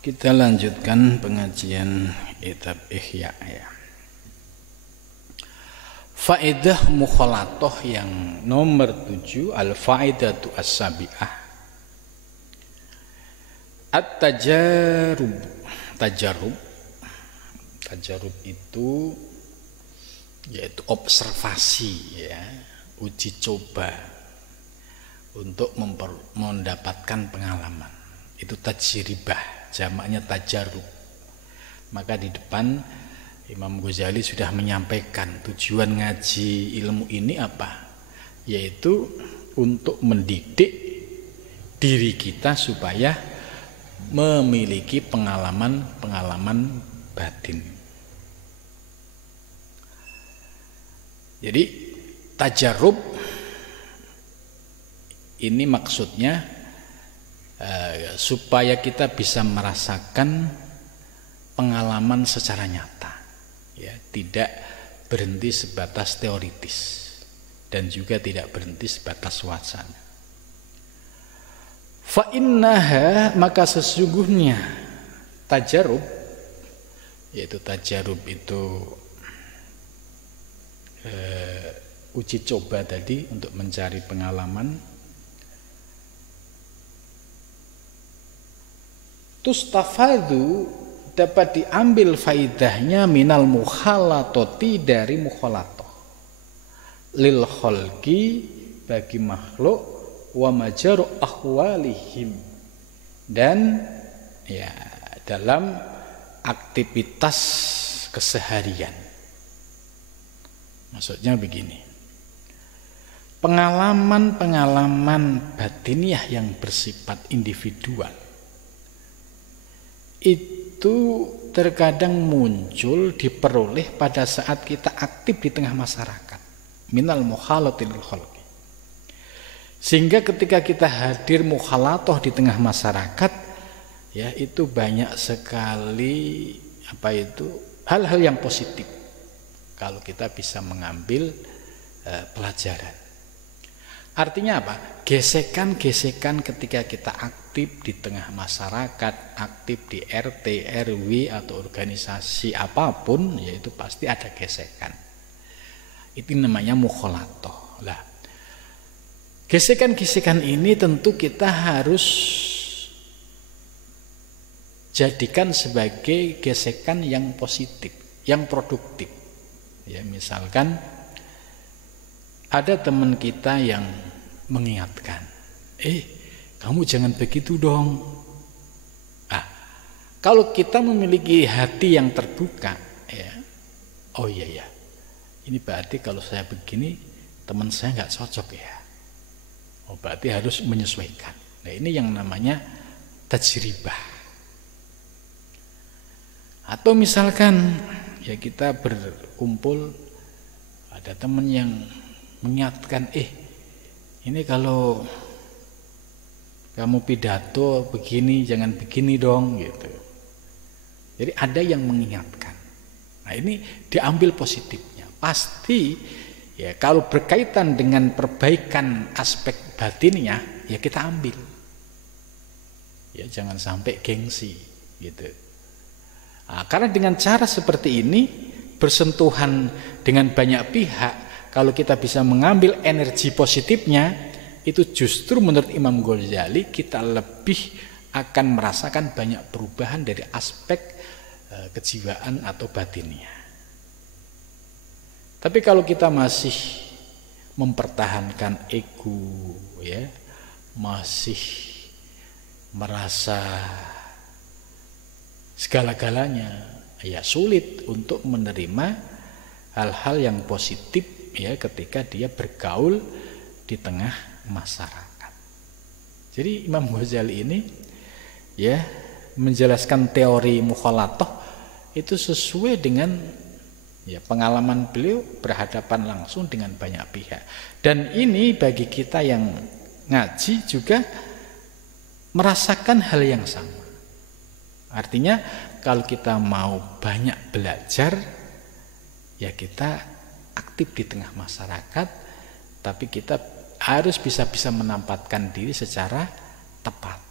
Kita lanjutkan pengajian kitab Ihya ya. Faedah mukhalatoh yang nomor 7, al-faedatu as-sabi'ah. At-tajarub. Tajarub itu yaitu observasi ya, uji coba untuk mendapatkan pengalaman. Itu tajribah, jamaknya tajarub. Maka di depan Imam Ghazali sudah menyampaikan tujuan ngaji ilmu ini apa? Yaitu untuk mendidik diri kita supaya memiliki pengalaman-pengalaman batin. Jadi tajarub ini maksudnya supaya kita bisa merasakan pengalaman secara nyata, ya, tidak berhenti sebatas teoritis dan juga tidak berhenti sebatas wacana. Fa innaha, maka sesungguhnya tajarub, yaitu tajarub itu uji coba tadi untuk mencari pengalaman. Tustafadu, dapat diambil faidahnya minal mukhalatoti, dari mukhalatoh, lil khalqi, bagi makhluk, wa majaru ahwalihim, dan ya dalam aktivitas keseharian. Maksudnya begini, pengalaman-pengalaman batiniah yang bersifat individual itu terkadang muncul, diperoleh pada saat kita aktif di tengah masyarakat, minal mukhalatil khalqi. Sehingga ketika kita hadir mukhalatoh di tengah masyarakat, ya itu banyak sekali hal-hal yang positif kalau kita bisa mengambil pelajaran. Artinya apa? Gesekan-gesekan ketika kita aktif di tengah masyarakat, aktif di RT, RW atau organisasi apapun, yaitu pasti ada gesekan. Itu namanya mukhalatoh. Lah, gesekan-gesekan ini tentu kita harus jadikan sebagai gesekan yang positif, yang produktif. Ya, misalkan ada teman kita yang mengingatkan, kamu jangan begitu dong. Kalau kita memiliki hati yang terbuka, ya, oh iya, ini berarti kalau saya begini teman saya nggak cocok ya. Oh, berarti harus menyesuaikan. Nah, ini yang namanya tajribah. Atau misalkan ya kita berkumpul, ada teman yang mengingatkan, ini kalau kamu pidato begini jangan begini dong gitu. Jadi ada yang mengingatkan. Nah, ini diambil positifnya. Pasti ya kalau berkaitan dengan perbaikan aspek batinnya ya kita ambil. Ya jangan sampai gengsi gitu. Nah, karena dengan cara seperti ini, bersentuhan dengan banyak pihak, kalau kita bisa mengambil energi positifnya, itu justru menurut Imam Ghazali kita lebih akan merasakan banyak perubahan dari aspek kejiwaan atau batinnya. Tapi kalau kita masih mempertahankan ego, ya, masih merasa segala-galanya, ya sulit untuk menerima hal-hal yang positif ya ketika dia bergaul di tengah masyarakat. Jadi Imam Ghazali ini ya menjelaskan teori mukhalatoh itu sesuai dengan ya pengalaman beliau berhadapan langsung dengan banyak pihak. Dan ini bagi kita yang ngaji juga merasakan hal yang sama. Artinya kalau kita mau banyak belajar, ya kita aktif di tengah masyarakat, tapi kita harus bisa menempatkan diri secara tepat,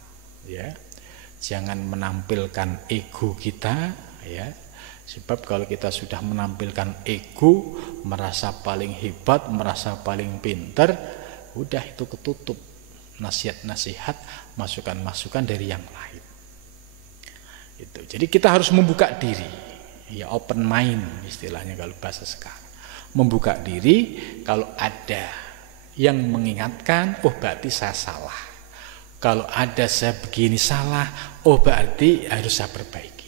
ya. Jangan menampilkan ego kita, ya. Sebab kalau kita sudah menampilkan ego, merasa paling hebat, merasa paling pinter, udah itu ketutup nasihat-nasihat, masukan-masukan dari yang lain. Itu. Jadi kita harus membuka diri, ya open mind istilahnya kalau bahasa sekarang. Membuka diri, kalau ada yang mengingatkan, oh berarti saya salah. Kalau ada saya begini salah, oh berarti harus saya perbaiki.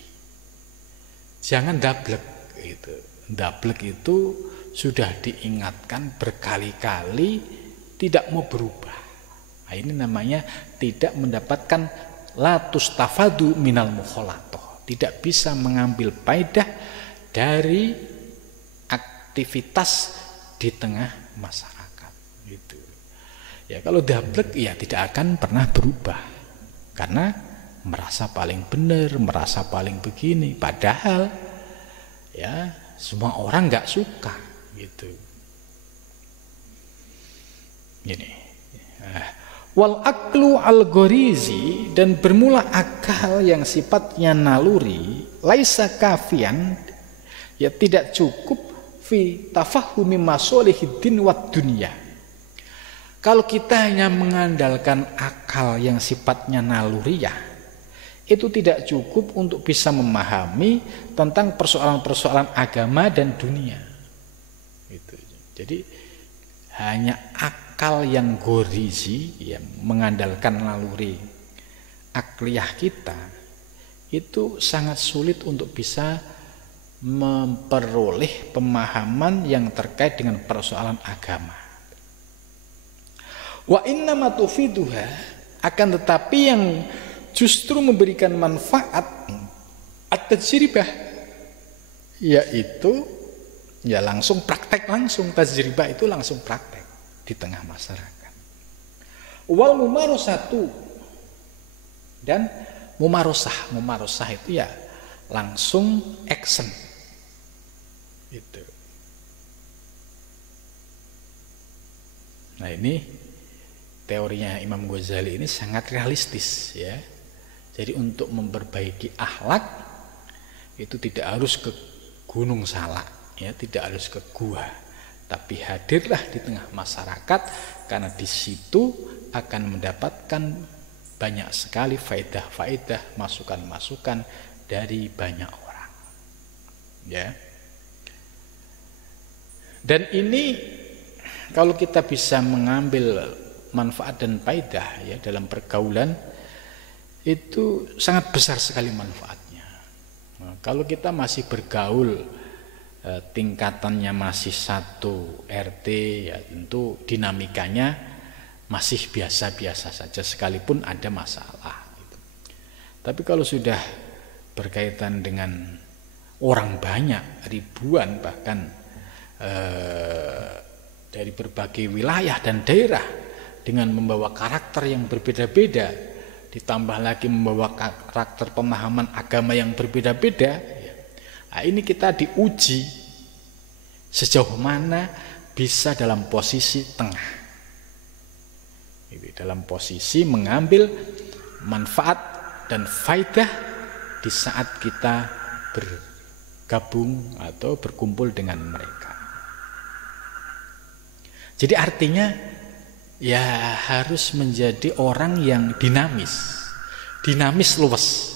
Jangan dablek gitu. Dablek itu sudah diingatkan berkali-kali tidak mau berubah. Nah, ini namanya tidak mendapatkan la tustafadu minal mukhalatoh. Tidak bisa mengambil faedah dari aktivitas di tengah masyarakat gitu. Ya kalau dablek ya tidak akan pernah berubah. Karena merasa paling benar, merasa paling begini, padahal ya semua orang nggak suka gitu. Gini, wal aklu al ghorizi, dan bermula akal yang sifatnya naluri, laisa kafian, ya tidak cukup fi tafahumi masolihid wad dunya. Kalau kita hanya mengandalkan akal yang sifatnya naluriah, itu tidak cukup untuk bisa memahami tentang persoalan-persoalan agama dan dunia. Gitu. Jadi hanya akal yang ghorizi, yang mengandalkan naluri akliyah kita, itu sangat sulit untuk bisa memperoleh pemahaman yang terkait dengan persoalan agama. Wa innama tufiduha, akan tetapi yang justru memberikan manfaat at-tajribah, yaitu ya langsung praktek, langsung tajribah itu langsung praktek di tengah masyarakat. Wal mumarosatu, dan mumarosah itu ya langsung action itu. Nah ini teorinya Imam Ghazali ini sangat realistis ya. Jadi untuk memperbaiki akhlak itu tidak harus ke Gunung Salak, ya, tidak harus ke gua, tapi hadirlah di tengah masyarakat, karena di situ akan mendapatkan banyak sekali faedah-faedah, masukan-masukan dari banyak orang. Ya. Dan ini kalau kita bisa mengambil manfaat dan faedah ya dalam pergaulan, itu sangat besar sekali manfaatnya. Nah, kalau kita masih bergaul tingkatannya masih satu RT, ya tentu dinamikanya masih biasa-biasa saja sekalipun ada masalah gitu. Tapi kalau sudah berkaitan dengan orang banyak, ribuan bahkan dari berbagai wilayah dan daerah dengan membawa karakter yang berbeda-beda, ditambah lagi membawa karakter pemahaman agama yang berbeda-beda, nah ini kita diuji sejauh mana bisa dalam posisi tengah, dalam posisi mengambil manfaat dan faedah di saat kita bergabung atau berkumpul dengan mereka. Jadi artinya ya harus menjadi orang yang dinamis luwes.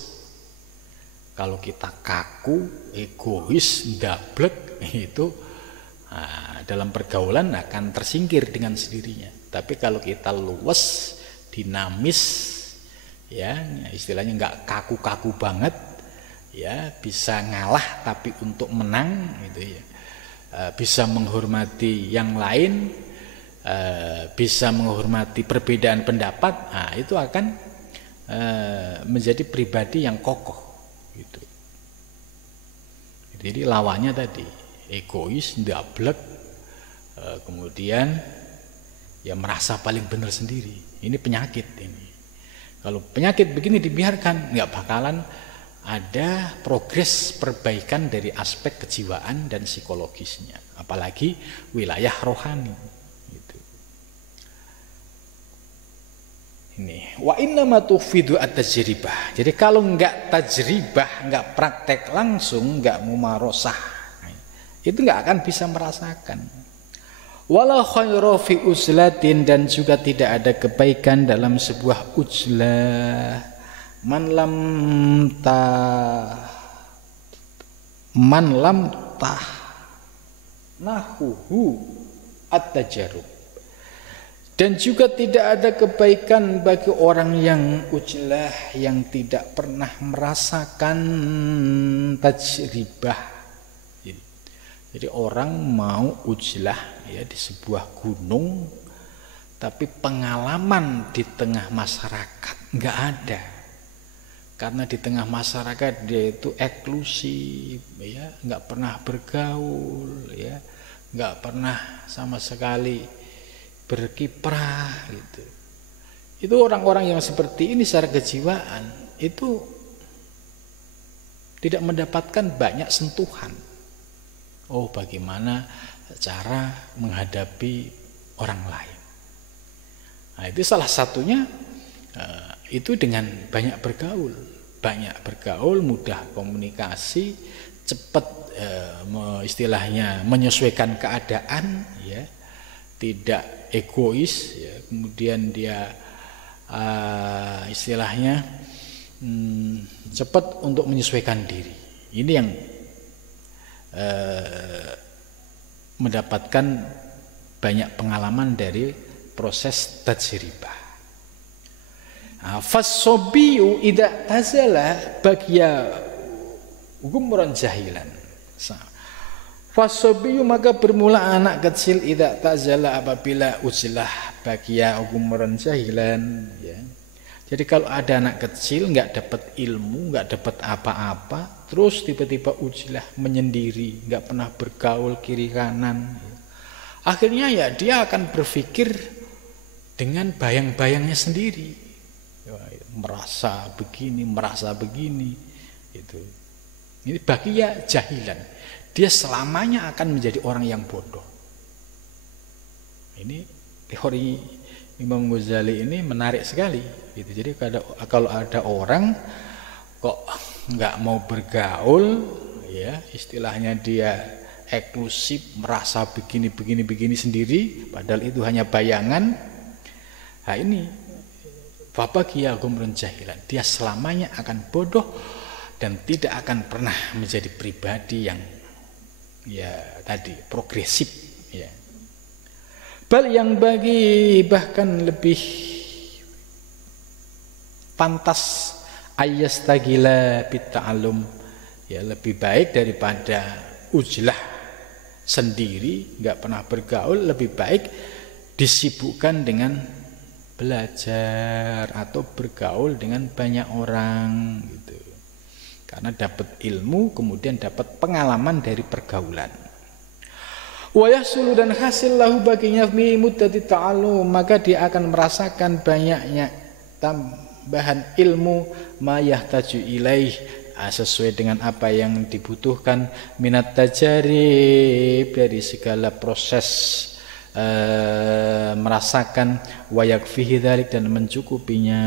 Kalau kita kaku, egois, ndablek, itu dalam pergaulan akan tersingkir dengan sendirinya. Tapi kalau kita luwes, dinamis, ya istilahnya nggak kaku-kaku banget, ya bisa ngalah tapi untuk menang, gitu ya. Bisa menghormati yang lain, bisa menghormati perbedaan pendapat, nah itu akan menjadi pribadi yang kokoh gitu. Jadi lawannya tadi egois, ndablek, kemudian ya merasa paling benar sendiri. Ini penyakit ini. Kalau penyakit begini dibiarkan, nggak bakalan ada progres perbaikan dari aspek kejiwaan dan psikologisnya, apalagi wilayah rohani. Ini wa innama tufidu at-tajribah. Jadi kalau enggak tajribah, enggak praktek langsung, enggak mumarosah, itu enggak akan bisa merasakan. Wala khairu fi uzlatin, dan juga tidak ada kebaikan dalam sebuah uzlah. Man lam tah nahuhu at-tajarrub. Dan juga tidak ada kebaikan bagi orang yang ujlah, yang tidak pernah merasakan tajribah. Jadi orang mau ujlah ya di sebuah gunung, tapi pengalaman di tengah masyarakat nggak ada. Karena di tengah masyarakat dia itu eksklusif, ya, nggak pernah bergaul, ya, nggak pernah sama sekali berkiprah gitu. Itu orang-orang yang seperti ini secara kejiwaan itu tidak mendapatkan banyak sentuhan. Oh, bagaimana cara menghadapi orang lain. Nah, itu salah satunya itu dengan banyak bergaul, mudah komunikasi, cepat istilahnya menyesuaikan keadaan, ya, tidak egois, ya, kemudian dia istilahnya cepat untuk menyesuaikan diri. Ini yang mendapatkan banyak pengalaman dari proses tajribah. Fasobiyu idza tazala bagiya gumran jahilan. Fasobiyu, maka bermula anak kecil idza tazala apabila uzlah bagiya gumran jahilan, ya. Jadi kalau ada anak kecil nggak dapat ilmu, nggak dapat apa-apa, terus tiba-tiba uzlah, menyendiri, nggak pernah bergaul kiri kanan, ya. Akhirnya ya dia akan berpikir dengan bayang-bayangnya sendiri, ya, merasa begini, itu. Ini bagiya jahilan. Dia selamanya akan menjadi orang yang bodoh. Ini teori Imam Ghazali ini menarik sekali. Gitu. Jadi kalau ada orang kok nggak mau bergaul, ya, istilahnya dia eksklusif, merasa begini sendiri, padahal itu hanya bayangan. Nah ini fabagiya gumrun jahilan. Dia selamanya akan bodoh dan tidak akan pernah menjadi pribadi yang, ya, tadi progresif, ya. Bal yang bagi bahkan lebih pantas ayastagila bitta'allum, ya, lebih baik daripada ujlah sendiri nggak pernah bergaul, lebih baik disibukkan dengan belajar atau bergaul dengan banyak orang, gitu. Karena dapat ilmu, kemudian dapat pengalaman dari pergaulan. Wa yahsulu, dan hasil lahu baginya fi muddati ta'allum, maka dia akan merasakan banyaknya tambahan ilmu ma yahtaju ilaih, sesuai dengan apa yang dibutuhkan, minat tajarib, dari segala proses merasakan, wa yakfihi dzalik, dan mencukupinya.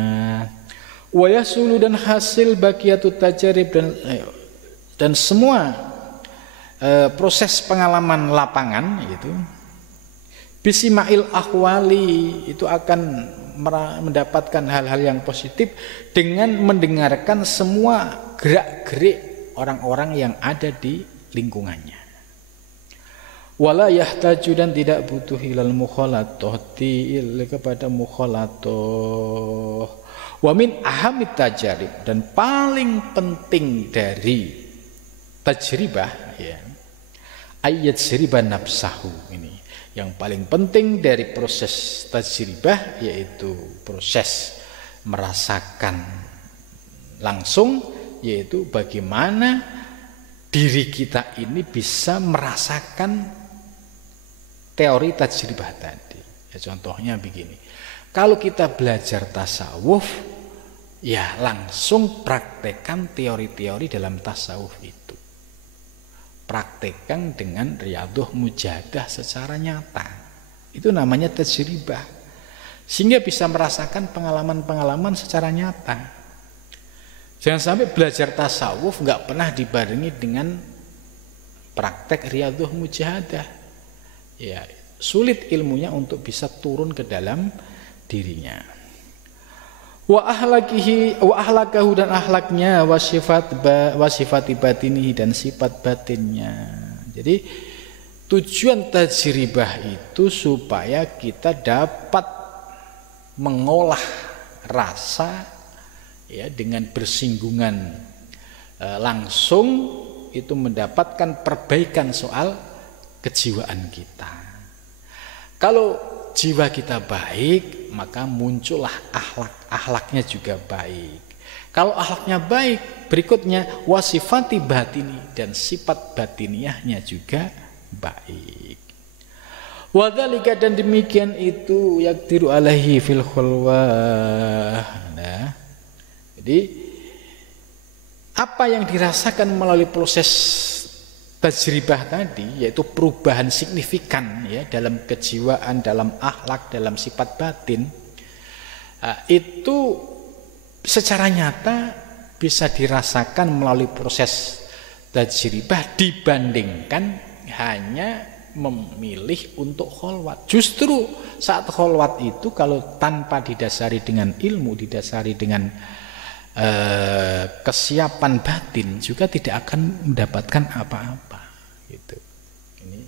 Wa yahsulu, dan hasil baqiyatut tajarib, dan semua proses pengalaman lapangan itu bisimail ahwali, itu akan mendapatkan hal-hal yang positif dengan mendengarkan semua gerak-gerik orang-orang yang ada di lingkungannya. Wala yahtaju, dan tidak butuh ilal mukhalatohti, kepada mukhalatoh. Wa min ahamit tajarib, dan paling penting dari tajribah, ya, ayat seriban nafsahu. Ini yang paling penting dari proses tajribah, yaitu proses merasakan langsung, yaitu bagaimana diri kita ini bisa merasakan teori tajribah tadi. Ya, contohnya begini, kalau kita belajar tasawuf, ya langsung praktekkan teori-teori dalam tasawuf itu. Praktekkan dengan riyadhah mujahadah secara nyata. Itu namanya tajribah. sehingga bisa merasakan pengalaman-pengalaman secara nyata. Jangan sampai belajar tasawuf nggak pernah dibarengi dengan praktek riyadhah mujahadah. Ya, sulit ilmunya untuk bisa turun ke dalam dirinya. Wa ahlakahu dan ahlaknya, wa sifati batinihi dan sifat batinnya. Jadi tujuan tajribah itu supaya kita dapat mengolah rasa ya dengan bersinggungan langsung, itu mendapatkan perbaikan soal kejiwaan kita. Kalau jiwa kita baik, maka muncullah akhlaknya juga baik. Kalau akhlaknya baik, berikutnya wasifati batini dan sifat batiniahnya juga baik. Wadzalika dan demikian itu yaqdiru alaihi fil khulwah. Nah, jadi apa yang dirasakan melalui proses tajribah tadi, yaitu perubahan signifikan ya dalam kejiwaan, dalam akhlak, dalam sifat batin, itu secara nyata bisa dirasakan melalui proses tajribah dibandingkan hanya memilih untuk kholwat. Justru saat kholwat itu kalau tanpa didasari dengan ilmu, didasari dengan kesiapan batin, juga tidak akan mendapatkan apa-apa gitu. Ini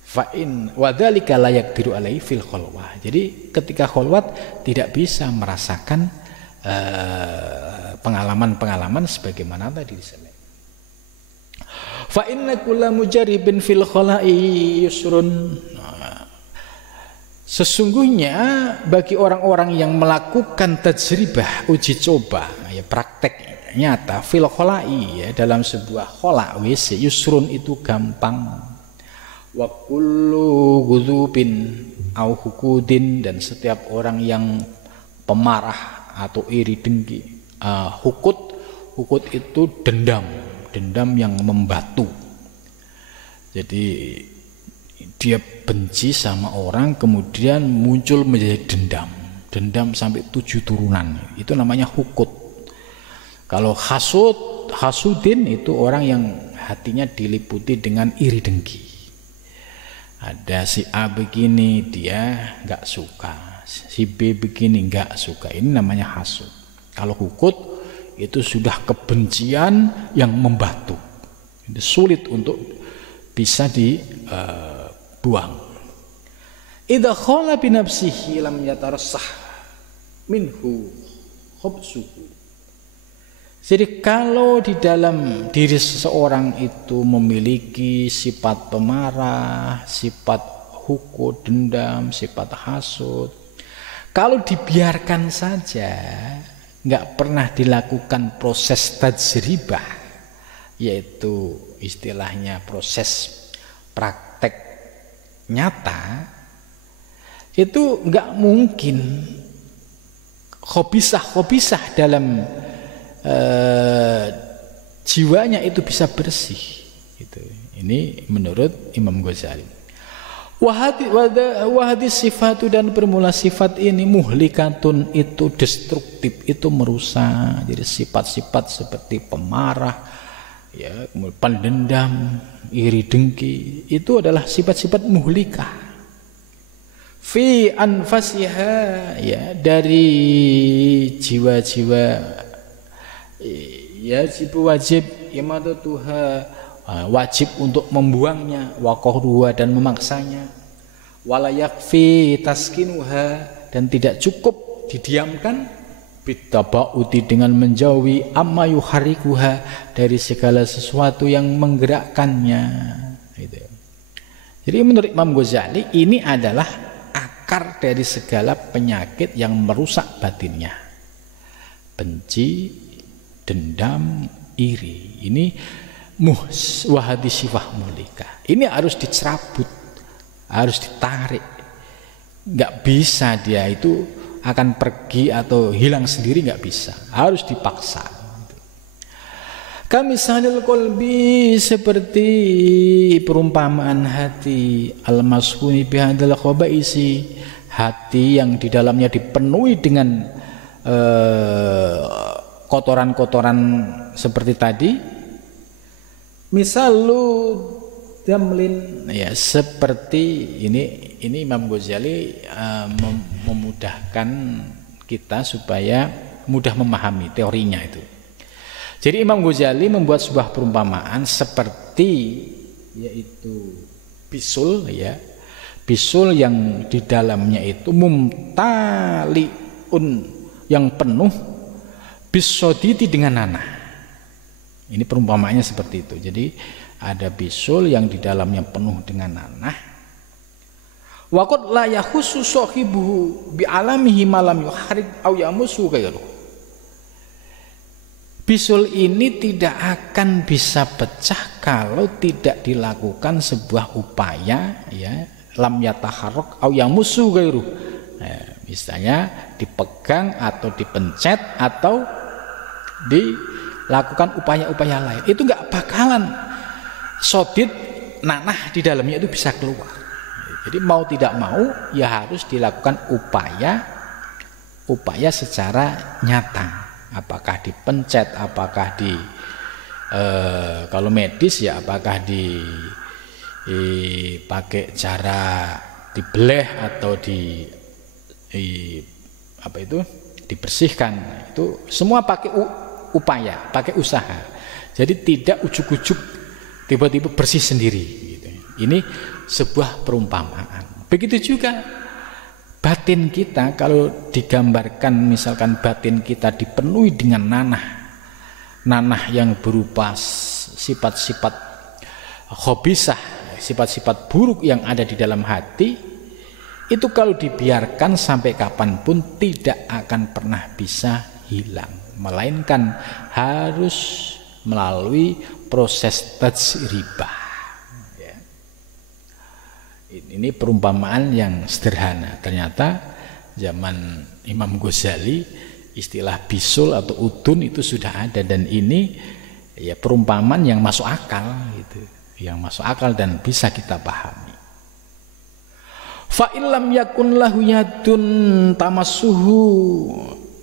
fa'in wadzalika la yaqdiru alaihi fil khalwah. Jadi ketika khalwat tidak bisa merasakan pengalaman-pengalaman sebagaimana tadi disebut. Fa inna kulla mujarribin fil khala'i yusrun. Sesungguhnya bagi orang-orang yang melakukan tajribah, uji coba, ya praktek nyata fil khala'i ya dalam sebuah khala WC, yusrun itu gampang. Wa kullu ghudubin au hukudin, dan setiap orang yang pemarah atau iri dengki, hukut itu dendam yang membatu. Jadi dia benci sama orang, kemudian muncul menjadi dendam sampai 7 turunan, itu namanya hukut. Kalau hasudin itu orang yang hatinya diliputi dengan iri dengki. Ada si A begini dia nggak suka, si B begini nggak suka, ini namanya hasud. Kalau hukut itu sudah kebencian yang membatu, itu sulit untuk bisa dibuang. Idza khala bi nafsihi lam yatarassah minhu khubsuhu. Jadi kalau di dalam diri seseorang itu memiliki sifat pemarah, sifat hukut, dendam, sifat hasud, kalau dibiarkan saja, nggak pernah dilakukan proses tajribah, yaitu istilahnya proses praktek nyata, itu nggak mungkin khobisah dalam jiwanya itu bisa bersih gitu. Ini menurut Imam Ghazali. Wahadis sifatu, dan bermula sifat ini muhlikatun, itu destruktif, itu merusak. Jadi sifat-sifat seperti pemarah, ya, pendendam, iri dengki, itu adalah sifat-sifat muhlikah. Fi anfasiha, ya, dari jiwa-jiwa, ya, wajib imadatuha, wajib untuk membuangnya, waqahruha, dan memaksanya, wala yakfi taskinuha, dan tidak cukup didiamkan, bitabauti, dengan menjauhi, amma yuharikuha, dari segala sesuatu yang menggerakkannya gitu. Jadi menurut Imam Ghazali ini adalah akar dari segala penyakit yang merusak batinnya. Benci, dendam, iri, ini wahadi sifah mulika, ini harus dicerabut, harus ditarik. Nggak bisa dia itu akan pergi atau hilang sendiri, nggak bisa, harus dipaksa. Kamisalil qalbi, seperti perumpamaan hati, al-maskuni bihadal khabaisi, hati yang di dalamnya dipenuhi dengan kotoran-kotoran seperti tadi, misalu damlin, ya seperti ini Imam Ghazali memudahkan kita supaya mudah memahami teorinya itu. Jadi Imam Ghazali membuat sebuah perumpamaan seperti yaitu bisul, ya, bisul yang di dalamnya itu mumtaliun, yang penuh, bisoditi dengan nanah. Ini perumpamaannya seperti itu. Jadi ada bisul yang di dalamnya penuh dengan nanah. Waqad la yakhussu sahibuhu bi alamihi malam yuharik aw yamusu ghairuhu. Bisul ini tidak akan bisa pecah kalau tidak dilakukan sebuah upaya, ya, lam yataharrak aw yamusu ghairuhu. Misalnya dipegang atau dipencet atau dilakukan upaya-upaya lain. Itu enggak bakalan sodid nanah di dalamnya itu bisa keluar. Jadi mau tidak mau ya harus dilakukan upaya secara nyata. Apakah dipencet, apakah kalau medis ya apakah dipakai cara dibeleh atau dibersihkan. Itu semua pakai upaya, pakai usaha. Jadi tidak ujuk-ujuk tiba-tiba bersih sendiri gitu. Ini sebuah perumpamaan. Begitu juga batin kita, kalau digambarkan misalkan batin kita dipenuhi dengan nanah yang berupa sifat-sifat khabisah, sifat-sifat buruk yang ada di dalam hati, itu kalau dibiarkan sampai kapanpun tidak akan pernah bisa hilang, melainkan harus melalui proses tajribah. Ini perumpamaan yang sederhana. Ternyata zaman Imam Ghazali istilah bisul atau udun itu sudah ada, dan ini ya perumpamaan yang masuk akal gitu, yang masuk akal dan bisa kita pahami. Fa illam yakun lahu yadun tamassuhu,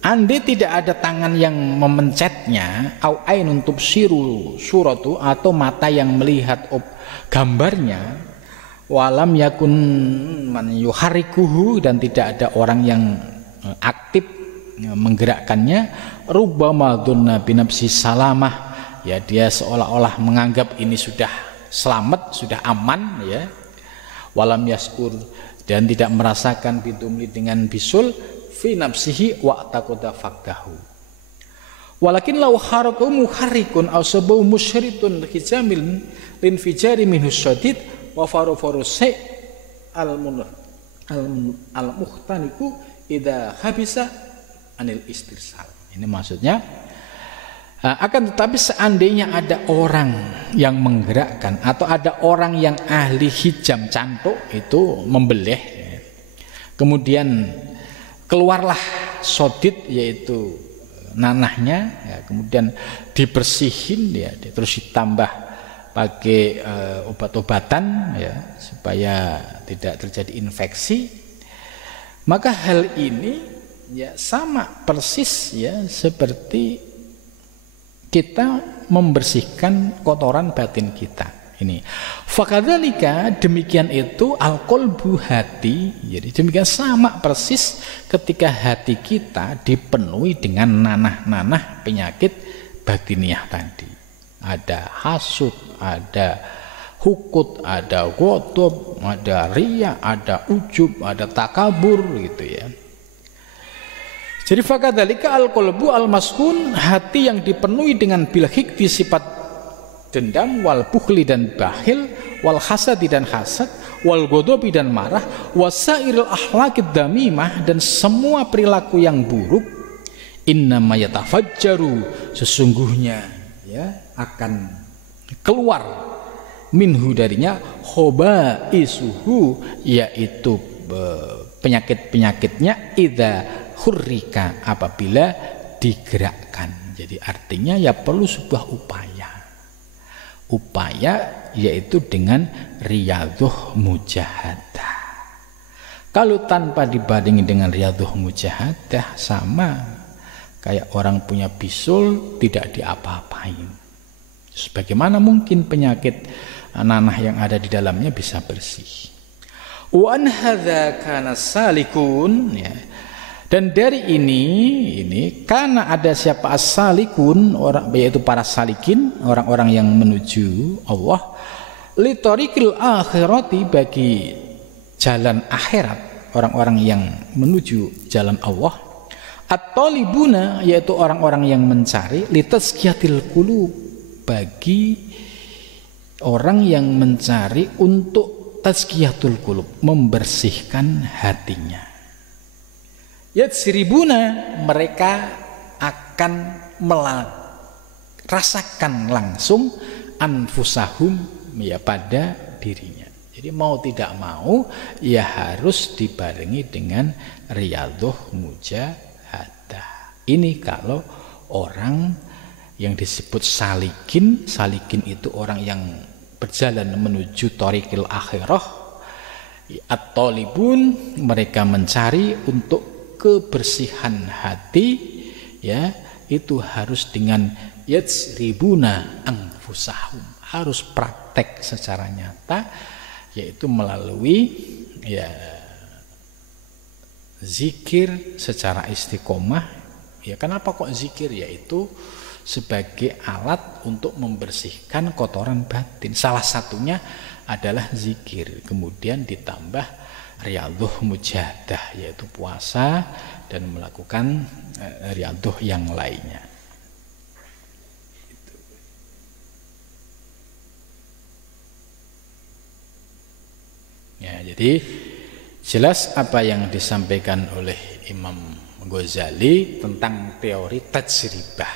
andai tidak ada tangan yang memencetnya, au ainun tubsiru suratu, atau mata yang melihat gambarnya, walam yakun man yuharikuhu, dan tidak ada orang yang aktif menggerakkannya, rubbama dzunna binafsi salamah, ya dia seolah-olah menganggap ini sudah selamat, sudah aman, ya. Walam yaskur, dan tidak merasakan bitumli dengan bisul fi nafsihi wa taquda fakkahu. Walakin law harakahu muharrikun aw sabu musyritun hijamil lin fijari minhu syadid wa faru-farusi al-muhtaniku idza habisa anil istirsal. Ini maksudnya akan tetapi seandainya ada orang yang menggerakkan atau ada orang yang ahli hijam cantuk itu membeleh, kemudian keluarlah sodid yaitu nanahnya, ya, kemudian dibersihin, ya, terus ditambah pakai obat-obatan, ya, supaya tidak terjadi infeksi, maka hal ini ya sama persis, ya, seperti kita membersihkan kotoran batin kita. Ini fakadzalika, demikian itu al-qalbu, hati. Jadi demikian sama persis ketika hati kita dipenuhi dengan nanah-nanah penyakit batiniah tadi. Ada hasud, ada hukut, ada ghotob, ada riya, ada ujub, ada takabur, gitu ya. Jadi fakadzalika al-qalbu al-maskun, hati yang dipenuhi dengan bil hikdi, sifat dendam, wal bukhli dan bakhil, wal hasadi dan hasad, wal ghodobi dan marah, wasairil akhlaqid damimah, dan semua perilaku yang buruk, innama yatafajjaru, sesungguhnya, ya, akan keluar minhu darinya khobaisuhu, yaitu penyakit-penyakitnya, idza hurrika, apabila digerakkan. Jadi artinya ya perlu sebuah upaya yaitu dengan riyadhah mujahadah. Kalau tanpa dibandingi dengan riyadhah mujahadah, sama kayak orang punya bisul tidak diapa-apain. Sebagaimana mungkin penyakit nanah yang ada di dalamnya bisa bersih. Wa an hadza kana salikun, ya. Dan dari ini karena ada siapa as-salikun, orang yaitu para salikin, orang-orang yang menuju Allah, li tariqil akhirati, bagi jalan akhirat, orang-orang yang menuju jalan Allah, at-talibuna, yaitu orang-orang yang mencari, li tazkiyatil qulub, bagi orang yang mencari untuk tazkiyatul qulub, membersihkan hatinya. Yatsribuna, mereka akan merasakan langsung anfusahum, ya, pada dirinya. Jadi mau tidak mau ya harus dibarengi dengan riyadhah mujahadah. Ini kalau orang yang disebut salikin. Salikin itu orang yang berjalan menuju thariqil akhirah. At-talibun, mereka mencari untuk kebersihan hati, ya, itu harus dengan yatsribuna anfusahum, harus praktek secara nyata, yaitu melalui, ya, zikir secara istiqomah. Ya, kenapa kok zikir? Yaitu sebagai alat untuk membersihkan kotoran batin. Salah satunya adalah zikir, kemudian ditambah riyadhah mujahadah, yaitu puasa dan melakukan riyadhah yang lainnya. Ya, jadi jelas apa yang disampaikan oleh Imam Ghazali tentang teori tajribah.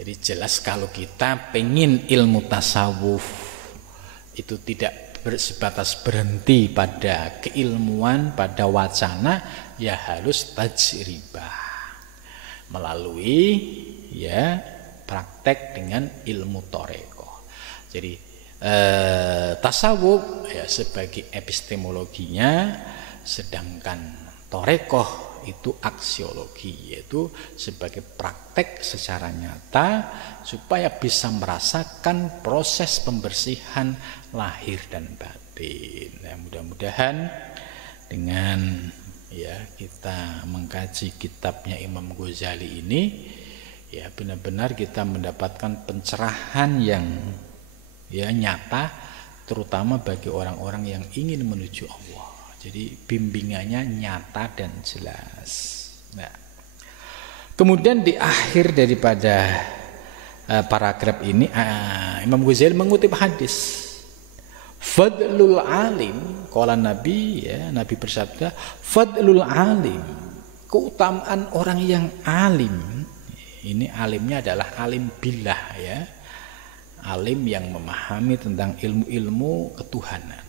Jadi jelas kalau kita pengen ilmu tasawuf itu tidak sebatas berhenti pada keilmuan, pada wacana, ya harus tajribah melalui, ya, praktek dengan ilmu thariqah. Jadi tasawuf, ya, sebagai epistemologinya, sedangkan thariqah itu aksiologi, yaitu sebagai praktek secara nyata supaya bisa merasakan proses pembersihan lahir dan batin. Nah, mudah-mudahan dengan, ya, kita mengkaji kitabnya Imam Ghazali ini, ya, benar-benar kita mendapatkan pencerahan yang, ya, nyata, terutama bagi orang-orang yang ingin menuju Allah. Jadi bimbingannya nyata dan jelas. Nah, kemudian di akhir daripada paragraf ini, Imam Ghazali mengutip hadis. Fadlul alim, qala Nabi, ya, Nabi bersabda, fadlul alim, keutamaan orang yang alim. Ini alimnya adalah alim billah, ya, alim yang memahami tentang ilmu-ilmu ketuhanan.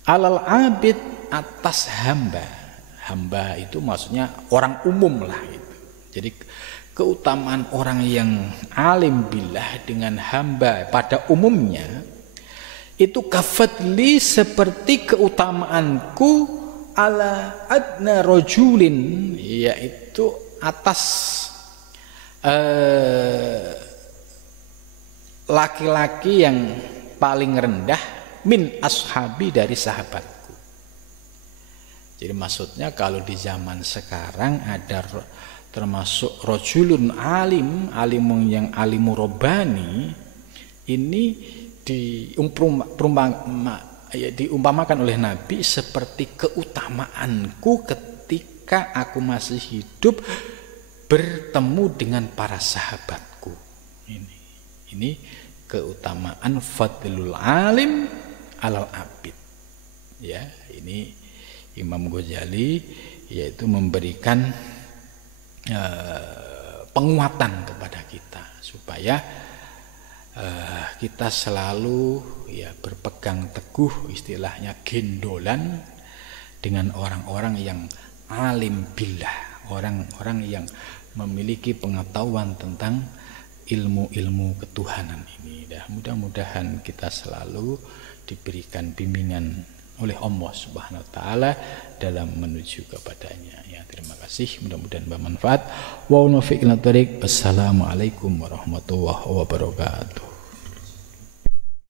Alal abid, atas hamba. Hamba itu maksudnya orang umum lah itu. Jadi keutamaan orang yang alim billah dengan hamba pada umumnya itu kafadli, seperti keutamaanku ala adna rajulin, yaitu atas laki-laki yang paling rendah min ashabi, dari sahabatku. Jadi maksudnya kalau di zaman sekarang ada termasuk rajulun alim, alimun yang alimu robbani, ini diumpamakan oleh Nabi seperti keutamaanku ketika aku masih hidup bertemu dengan para sahabatku. Ini keutamaan fadlul alim alal abid. Ya, ini Imam Ghazali yaitu memberikan penguatan kepada kita supaya kita selalu, ya, berpegang teguh, istilahnya gendolan dengan orang-orang yang alim billah, orang-orang yang memiliki pengetahuan tentang ilmu-ilmu ketuhanan ini. Mudah-mudahan kita selalu diberikan bimbingan oleh Allah Subhanahu wa taala dalam menuju kepadanya. Ya, terima kasih, mudah-mudahan bermanfaat. Wa nafi'il thariq. Assalamualaikum warahmatullahi wabarakatuh.